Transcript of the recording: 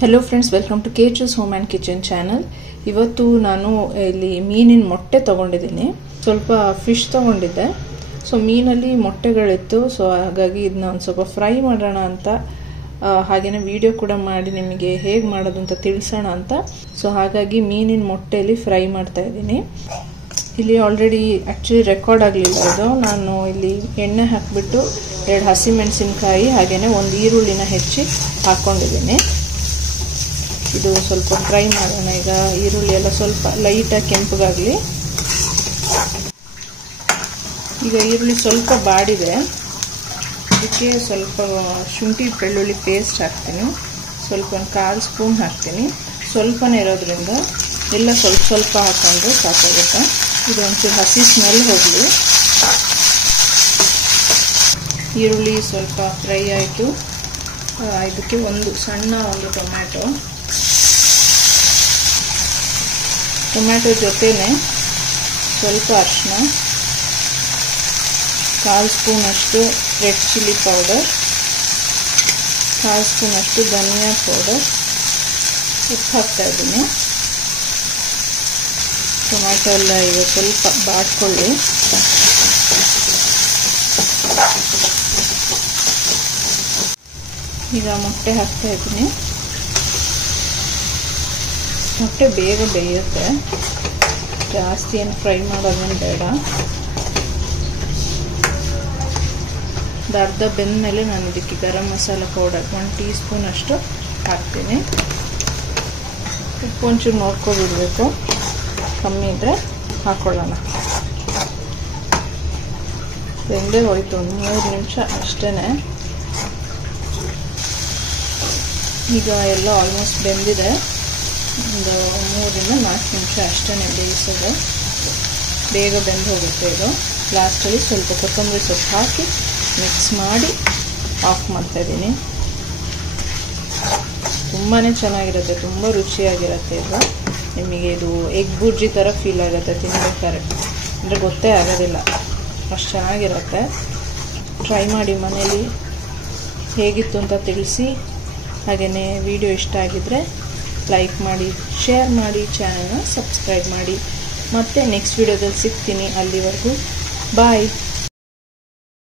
Hello friends, welcome to केचूस home and kitchen channel. ಇವತ್ತು ನಾನು ಇಲ್ಲಿ ಮೀನಿನ ಮೊಟ್ಟೆ ತಗೊಂಡಿದ್ದೀನಿ, ಸ್ವಲ್ಪ ಫಿಶ್ ತಗೊಂಡಿದ್ದೆ। ಸೊ ಮೀನಲ್ಲಿ ಮೊಟ್ಟೆಗಳಿತ್ತು, ಸೊ ಹಾಗಾಗಿ ಇದನ್ನ ಒಂದು ಸ್ವಲ್ಪ ಫ್ರೈ ಮಾಡೋಣ ಅಂತ, ಹಾಗೇನೇ ವಿಡಿಯೋ ಕೂಡ ಮಾಡಿ ನಿಮಗೆ ಹೇಗೆ ಮಾಡೋದು ಅಂತ ತಿಳಿಸೋಣ ಅಂತ। ಸೊ ಹಾಗಾಗಿ ಮೀನಿನ ಮೊಟ್ಟೆಯಲ್ಲಿ ಫ್ರೈ ಮಾಡ್ತಾ ಇದ್ದೀನಿ। ಇಲ್ಲಿ ಆಲ್ರೆಡಿ ಆಕ್ಚುಲಿ ರೆಕಾರ್ಡ್ ಆಗಲಿಲ್ಲ ಇದು, ನಾನು ಇಲ್ಲಿ ಎಣ್ಣೆ ಹಾಕಿಬಿಟ್ಟು 2 ಹಸಿಮೆಣಸಿನಕಾಯಿ ಹಾಗೇನೆ ಒಂದು ಈರುಳ್ಳಿನ ಹೆಚ್ಚಿ ಹಾಕೊಂಡಿದ್ದೀನಿ। ಇದು ಸ್ವಲ್ಪ ಫ್ರೈ ಮಾಡೋಣ। ಈಗ ಈರುಳ್ಳಿ ಎಲ್ಲ ಸ್ವಲ್ಪ ಲೈಟಾಗಿ ಕೆಂಪಗಾಗಲಿ। ಈಗ ಈರುಳ್ಳಿ ಸ್ವಲ್ಪ ಬಾಡಿದೆ, ಅದಕ್ಕೆ ಸ್ವಲ್ಪ ಶುಂಠಿ ಬೆಳ್ಳುಳ್ಳಿ ಪೇಸ್ಟ್ ಹಾಕ್ತೀನಿ, ಸ್ವಲ್ಪ ಒಂದು 1/4 ಸ್ಪೂನ್ ಹಾಕ್ತೀನಿ। ಸ್ವಲ್ಪನೇ ಇರೋದ್ರಿಂದ ಎಲ್ಲ ಸ್ವಲ್ಪ ಸ್ವಲ್ಪ ಹಾಕ್ಕೊಂಡು ಸಾಕಾಗುತ್ತೆ। ಇದು ಒಂಚೂರು ಹಸಿ ಸ್ಮೆಲ್ ಹೋಗಲಿ। ಈರುಳ್ಳಿ ಸ್ವಲ್ಪ ಫ್ರೈ ಆಯಿತು, ಇದಕ್ಕೆ ಒಂದು ಸಣ್ಣ ಟೊಮ್ಯಾಟೊ ಜೊತೆನೆ ಸ್ವಲ್ಪ ಅರಿಶಿನ, 1/4 ಸ್ಪೂನ್ ಅಷ್ಟು ರೆಡ್ ಚಿಲ್ಲಿ ಪೌಡರ್, 1/4 ಸ್ಪೂನ್ ಅಷ್ಟು ಧನಿಯಾ ಪೌಡರ್, ಉಪ್ಪು ಹಾಕ್ತಾ ಇದ್ದೀನಿ। ಟೊಮ್ಯಾಟೊ ಎಲ್ಲ ಈಗ ಸ್ವಲ್ಪ ಬಾಡ್ಕೊಳ್ಳಿ। ಈಗ ಮೊಟ್ಟೆ ಹಾಕ್ತಾ ಇದ್ದೀನಿ। ಮೊಟ್ಟೆ ಬೇಗ ಬೇಯುತ್ತೆ, ಜಾಸ್ತಿ ಏನು ಫ್ರೈ ಮಾಡೋದೇನು ಬೇಡ। ಅರ್ಧ ಬೆಂದ ಮೇಲೆ ನಾನು ಇದಕ್ಕೆ garam masala powder 1 tea spoon ಅಷ್ಟು ಹಾಕ್ತೀನಿ। ಉಪ್ಪು ಒಂಚೂರು ನೋಡ್ಕೊಬಿಡ್ಬೇಕು, ಕಮ್ಮಿ ಇದ್ದರೆ ಹಾಕ್ಕೊಳ್ಳೋಣ। ಬೆಂದೇ ಹೋಯ್ತು, ಒಂದು 3 ನಿಮಿಷ ಅಷ್ಟೇ। ಈಗ ಎಲ್ಲ ಆಲ್ಮೋಸ್ಟ್ ಬೆಂದಿದೆ, ಒಂದು 3 ರಿಂದ 4 ನಿಮಿಷ ಅಷ್ಟೇ ಬೇಯಿಸೋದು, ಬೇಗ ಬೆಂದು ಹೋಗುತ್ತೆ ಇದು। ಲಾಸ್ಟಲ್ಲಿ ಸ್ವಲ್ಪ ಕೊತ್ತಂಬರಿ ಸೊಪ್ಪು ಹಾಕಿ ಮಿಕ್ಸ್ ಮಾಡಿ ಆಫ್ ಮಾಡ್ತಾ ಇದ್ದೀನಿ। ತುಂಬಾ ಚೆನ್ನಾಗಿರುತ್ತೆ, ತುಂಬ ರುಚಿಯಾಗಿರುತ್ತೆ ಇದು। ನಿಮಗೆ ಇದು ಎಗ್ ಬುರ್ಜಿ ಥರ ಫೀಲ್ ಆಗುತ್ತೆ ತಿನ್ನಬೇಕಾದ್ರೆ, ಅಂದರೆ ಗೊತ್ತೇ ಆಗೋದಿಲ್ಲ, ಅಷ್ಟು ಚೆನ್ನಾಗಿರುತ್ತೆ। ಟ್ರೈ ಮಾಡಿ ಮನೇಲಿ, ಹೇಗಿತ್ತು ಅಂತ ತಿಳಿಸಿ। ಹಾಗೆಯೇ ವಿಡಿಯೋ ಇಷ್ಟ ಆಗಿದ್ದರೆ ಲೈಕ್ ಮಾಡಿ, ಶೇರ್ ಮಾಡಿ, ಚಾನಲ್ನ ಸಬ್ಸ್ಕ್ರೈಬ್ ಮಾಡಿ। ಮತ್ತೆ ನೆಕ್ಸ್ಟ್ ವಿಡಿಯೋದಲ್ಲಿ ಸಿಗ್ತೀನಿ, ಅಲ್ಲಿವರೆಗೂ ಬಾಯ್।